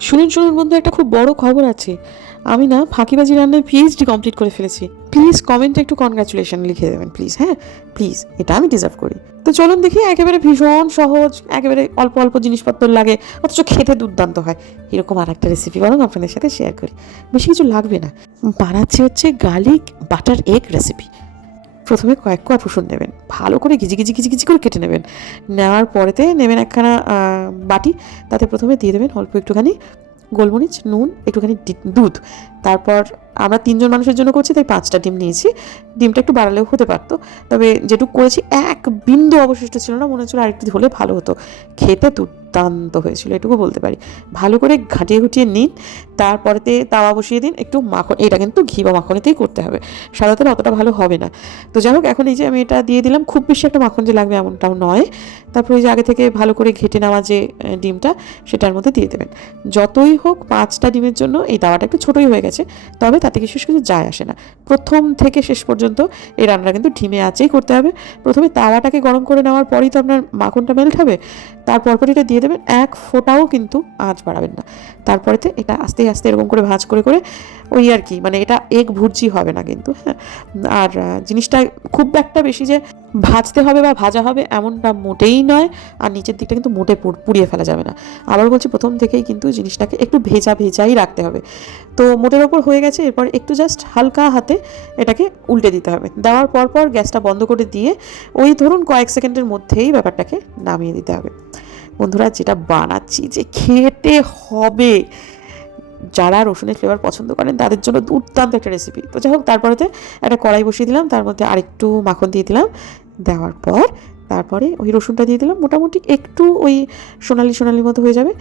শুনুন শুনুন বন্ধু, একটা খুব বড় খবর আছে। আমি না ফাঁকিবাজি রান্নায় পিএইচডি কমপ্লিট করে ফেলেছি। প্লিজ কমেন্টে একটু কনগ্রাচুলেশন লিখে দেবেন প্লিজ হ্যাঁ? প্লিজ এটা আমি ডিজার্ভ করি। তো চলুন দেখি, একেবারে ভীষণ সহজ, একেবারে অল্প অল্প জিনিসপত্র লাগে, অথচ খেতে দুর্দান্ত হয়। এরকম আর একটা রেসিপি বরং আপনাদের সাথে শেয়ার করি। বেশি কিছু লাগবে না। বানাচ্ছি হচ্ছে গার্লিক বাটার এগ রেসিপি প্রথমে কয়েক কোয়া রসুন নেবেন। ভালো করে গিজি গিজি গিজি গিজি করে কেটে নেবেন। নেওয়ার পরেতে নেবেন একখানা বাটি। তাতে প্রথমে দিয়ে দেবেন অল্প একটুখানি গোলমরিচ, নুন, একটুখানি দুধ। তারপর আমরা তিনজন মানুষের জন্য করছি, তাই পাঁচটা ডিম নিয়েছি। ডিমটা একটু বাড়ালেও হতে পারতো। তবে যেটুকু করেছি, এক বিন্দু অবশিষ্ট ছিল না, মনে হচ্ছিল আরেকটু হলে ভালো হতো। খেতে দুর্দান্ত হয়েছিল, এটুকু বলতে পারি। ভালো করে ঘাঁটিয়ে ঘুটিয়ে নিন, তারপরেতে তাওয়া বসিয়ে দিন, একটু মাখন, এটা কিন্তু ঘি বা মাখনেতেই করতে হবে। তেলে অতটা ভালো হবে না। তো যাই হোক, এখন এই যে আমি এটা দিয়ে দিলাম, খুব বেশি একটা মাখন যে লাগবে এমনটাও নয়। তারপরে ওই যে আগে থেকে ভালো করে ঘেটে নেওয়া যে ডিমটা, সেটার মধ্যে দিয়ে দেবেন। যতই হোক, পাঁচটা ডিমের জন্য এই দাওয়াটা একটু ছোটোই হয়ে গেছে। তবে তাতে শেষ কিছু যায় আসে না। প্রথম থেকে শেষ পর্যন্ত এই রান্নাটা কিন্তু ঢিমে আঁচেই করতে হবে। প্রথমে তাওয়াটাকে গরম করে নেওয়ার পরই তো আপনার মাখনটা মেল্ট হবে। পর এটা দিয়ে দেবেন, এক ফোঁটাও কিন্তু আঁচ বাড়াবেন না। তারপরেতে এটা আস্তে আস্তে এরকম করে ভাঁজ করে করে ওই আর কি মানে এটা এগ ভুর্জি হবে না কিন্তু হ্যাঁ। আর জিনিসটা খুব একটা বেশি যে ভাজতে হবে বা ভাজা হবে এমনটা মোটেই নয়, আর নিচের দিকটা কিন্তু মোটে পুড়িয়ে ফেলা যাবে না। আবার বলছি প্রথম থেকেই কিন্তু জিনিসটাকে একটু ভেজা ভেজাই রাখতে হবে। তো মোটের ওপর হয়ে গেছে, এরপর একটু জাস্ট হালকা হাতে এটাকে উল্টে দিতে হবে। দেওয়ার পর পর গ্যাসটা বন্ধ করে দিয়ে ওই ধরুন কয়েক সেকেন্ডের মধ্যেই ব্যাপারটাকে নামিয়ে দিতে হবে। বন্ধুরা, যেটা বানাচ্ছি যে খেতে হবে। যারা রসুনের ফ্লেভার পছন্দ করেন, তাদের জন্য দুর্দান্ত একটা রেসিপি তো যাই হোক তারপরেতে একটা কড়াই বসিয়ে দিলাম, তার মধ্যে আরেকটু মাখন দিয়ে দিলাম। দেওয়ার পর তারপরে ওই রসুনটা দিয়ে দিলাম। মোটামুটি একটু ওই সোনালি সোনালি মতো হয়ে যাবে।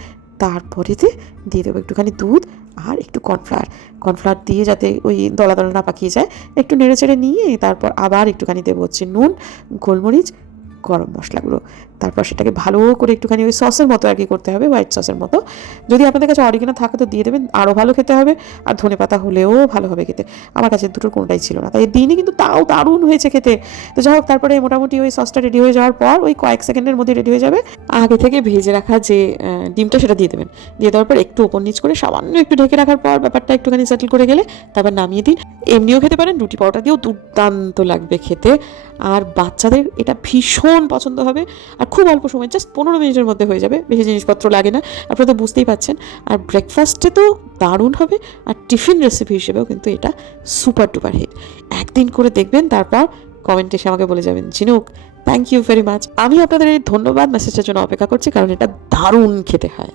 তারপরেতে দিয়ে দেবো একটুখানি দুধ আর একটু কর্নফ্লাওয়ার কর্নফ্লাওয়ার দিয়ে যাতে ওই দলা দলা না পাকিয়ে যায়, একটু নেড়ে চেড়ে নিয়ে তারপর আবার একটুখানি দেবো হচ্ছে নুন, গোলমরিচ, গরম মশলাগুলো তারপর সেটাকে ভালো করে একটুখানি ওই সসের মতো আর কি করতে হবে হোয়াইট সসের মতো। যদি আপনাদের কাছে অরিজিনাল থাকে তো দিয়ে দেবেন আরও ভালো খেতে হবে, আর ধনে পাতা হলেও ভালো হবে খেতে। আমার কাছে দুটোর কোনোটাই ছিল না, তাই দিনই কিন্তু তাও দারুণ হয়েছে খেতে। তো যাই হোক, তারপরে মোটামুটি ওই সসটা রেডি হয়ে যাওয়ার পর ওই কয়েক সেকেন্ডের মধ্যে রেডি হয়ে যাবে। আগে থেকে ভেজে রাখা যে ডিমটা সেটা দিয়ে দেবেন। দিয়ে দেওয়ার পর একটু ওপর নিচ করে সামান্য একটু ঢেকে রাখার পর ব্যাপারটা একটুখানি সেটেল করে গেলে তারপর নামিয়ে দিন। এমনিও খেতে পারেন, রুটি পরোটা দিয়েও দুর্দান্ত লাগবে খেতে। আর বাচ্চাদের এটা ভীষণ পছন্দ হবে। আর খুব অল্প সময় জাস্ট পনেরো মিনিটের মধ্যে হয়ে যাবে, বেশি জিনিসপত্র লাগে না। আপনারা তো বুঝতেই পাচ্ছেন। আর ব্রেকফাস্টে তো দারুণ হবে, আর টিফিন রেসিপি হিসেবেও কিন্তু এটা সুপার টুপার হিট একদিন করে দেখবেন, তারপর কমেন্টে এসে আমাকে বলে যাবেন, Jhinuk thank you very much আমি আপনাদের এই ধন্যবাদ মেসেজের জন্য অপেক্ষা করছি, কারণ এটা দারুণ খেতে হয়।